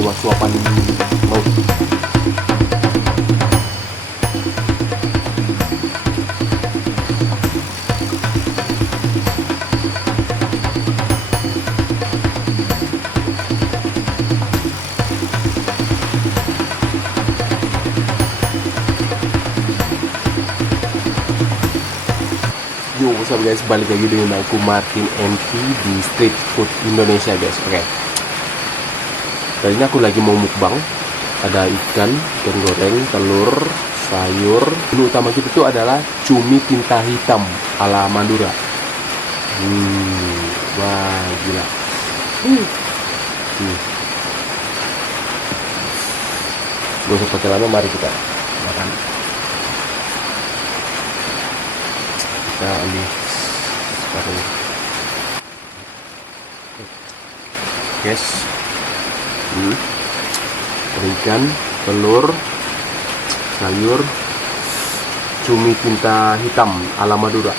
Coba suapan laut. Yo, what's up guys, balik lagi dengan aku Martin MT di Street Food Indonesia guys. Oke, kali ini aku lagi mau mukbang. Ada ikan goreng, telur, sayur. Menu utama kita itu adalah cumi tinta hitam ala Madura. Wah gila. Gak usah pakai lama, mari kita makan. Kita ambil separuh guys. Ikan, telur, sayur, cumi tinta hitam ala Madura.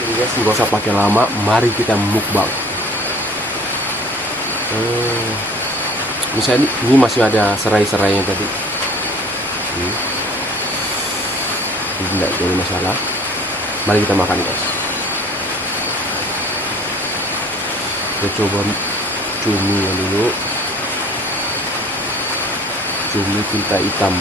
Jadi guys, nggak usah pakai lama, mari kita mukbang. Misalnya ini masih ada serai-serainya tadi. Ini tidak jadi masalah. Mari kita makan guys. Kita coba cuminya dulu. Cumi tinta hitam.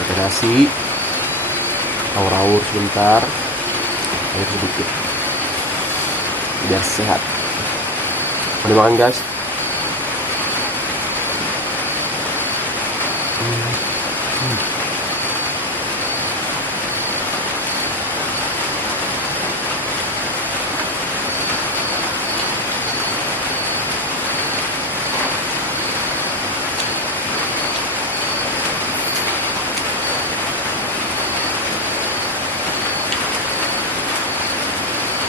Pakai nasi. Aur-aur sebentar. Air sedikit. Biar sehat. Mari makan guys.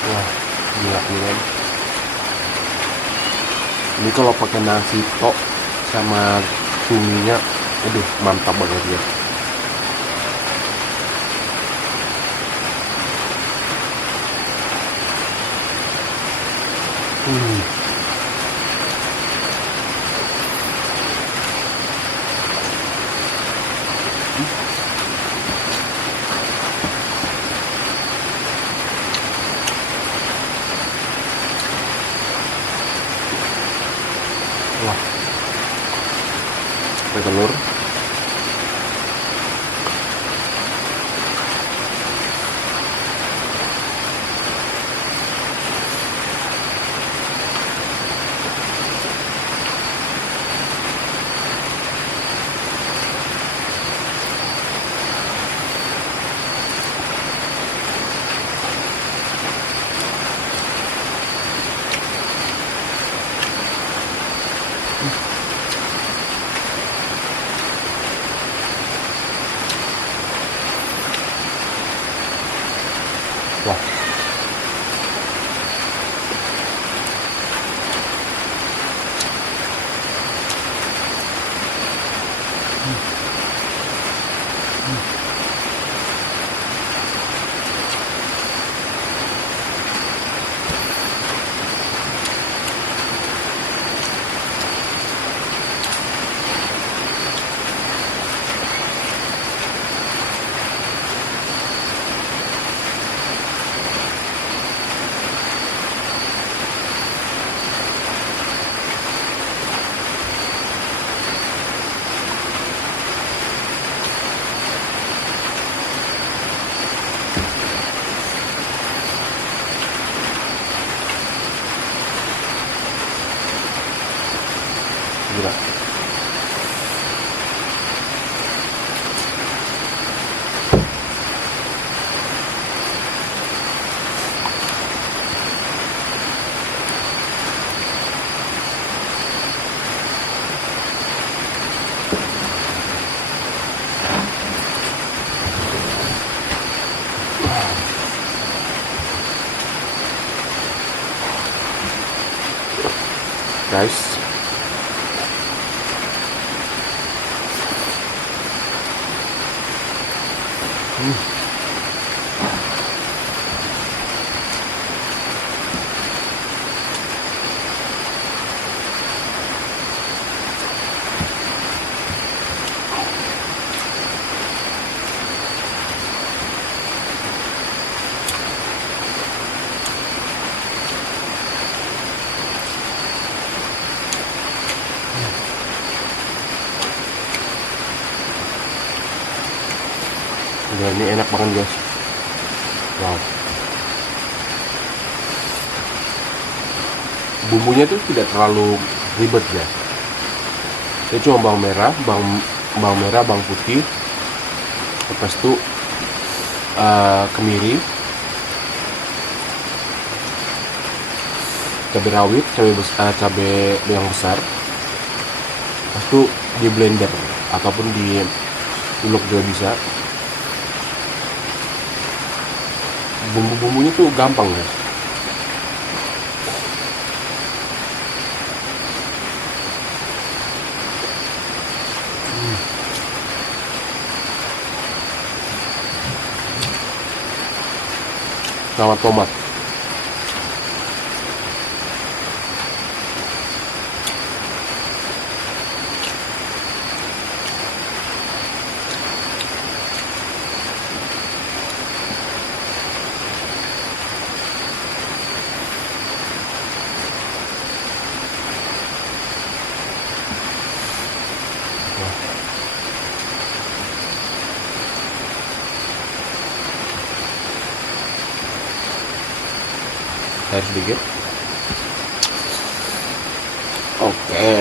Wah, gila nih. Ini kalau pakai nasi tok sama cuminya, aduh mantap banget ya. Wah, pakai telur. Wah, gila. Guys, Wah, ini enak banget guys. Wow. Bumbunya tuh tidak terlalu ribet ya. Ini cuma bawang merah, bawang putih, lepas itu kemiri, cabai rawit, cabai yang besar, lepas itu di blender ataupun di ulek juga bisa. Bumbu-bumbunya tuh gampang guys. Sama tomat. Air sedikit. Oke.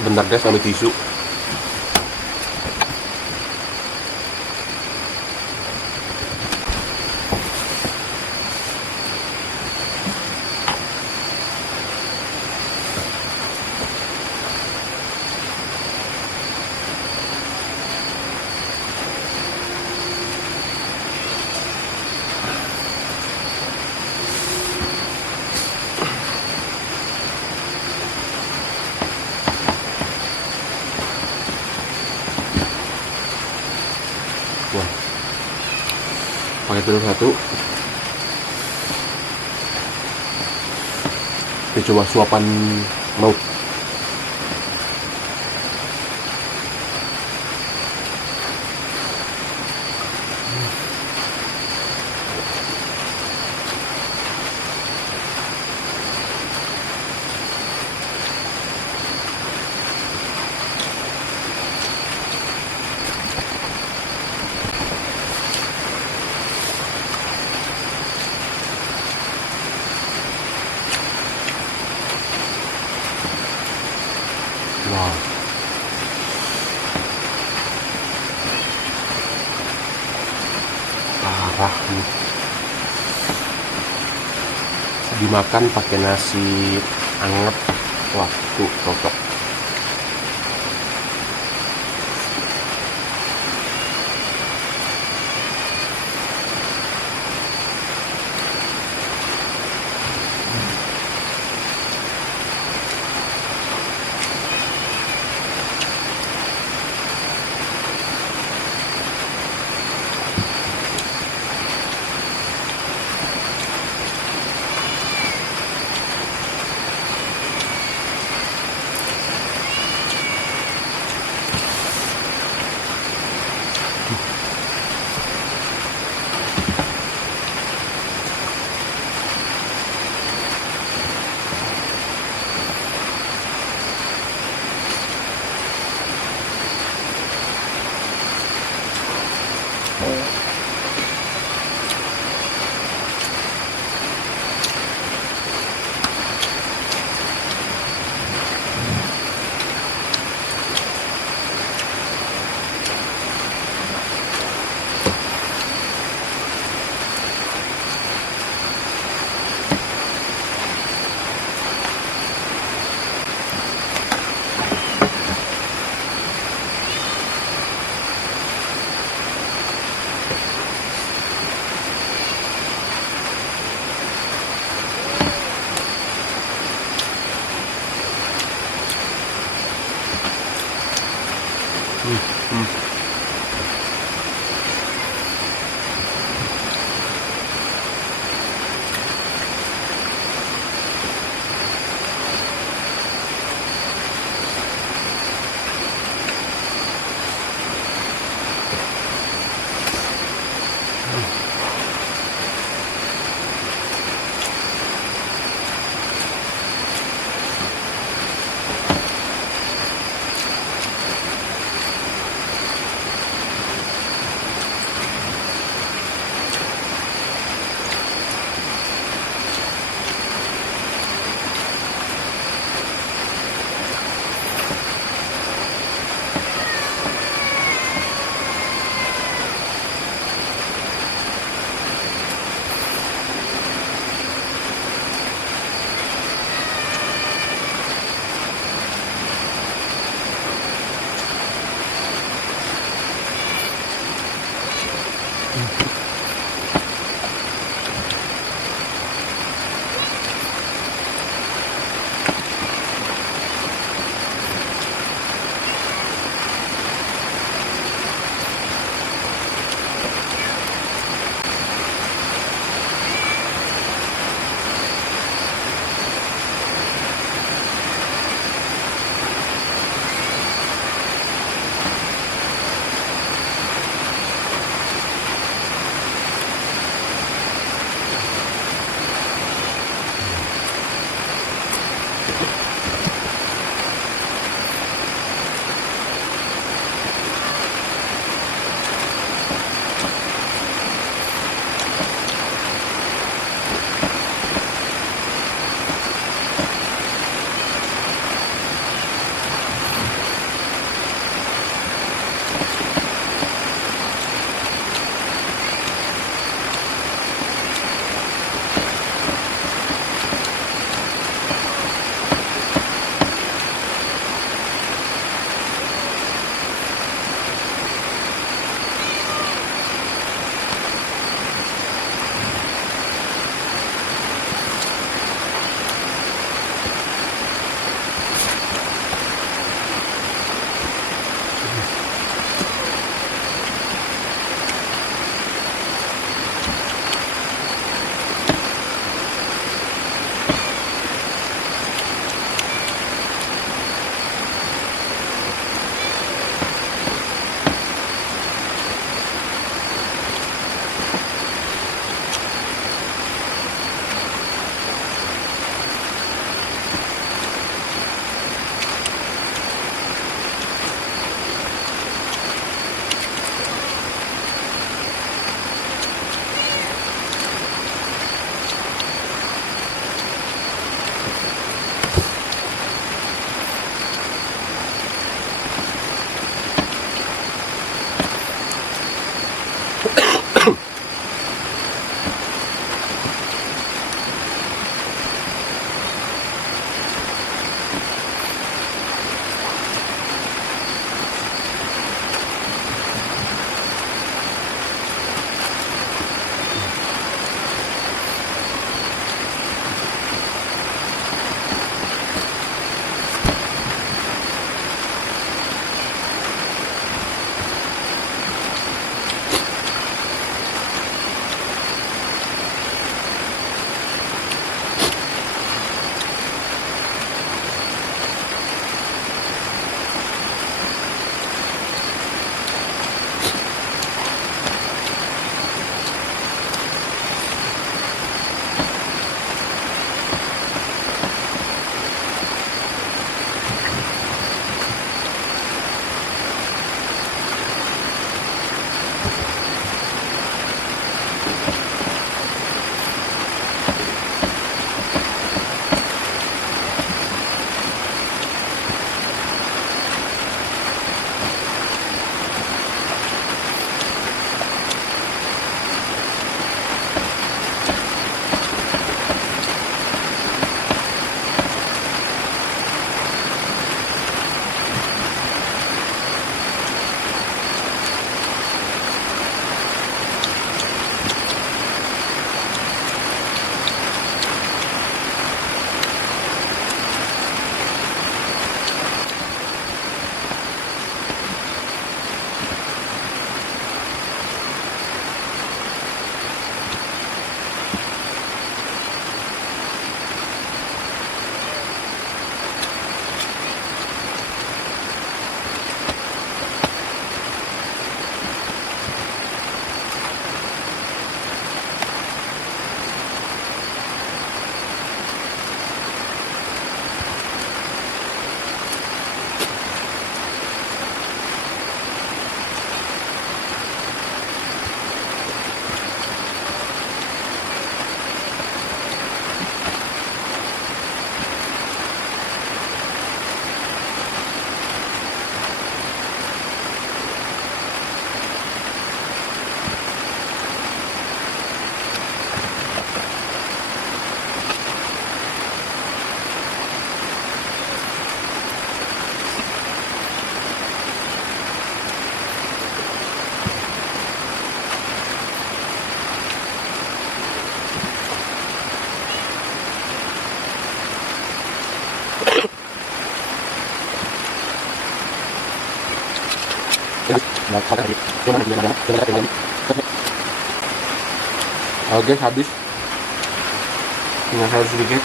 Sebentar guys, ambil tisu. Wah, pakai telur satu. Kita coba suapan laut. Wow. Parah nih. Dimakan pakai nasi anget. Wah, tuh cocok. Hmm. Oke, habis. Tinggal harus sedikit.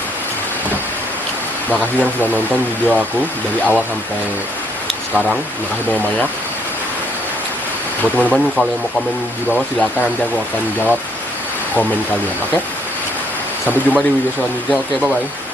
Makasih yang sudah nonton video aku dari awal sampai sekarang. Makasih banyak-banyak. Buat teman-teman kalau yang mau komen di bawah silakan, nanti aku akan jawab komen kalian. Oke? Sampai jumpa di video selanjutnya. Oke, bye-bye.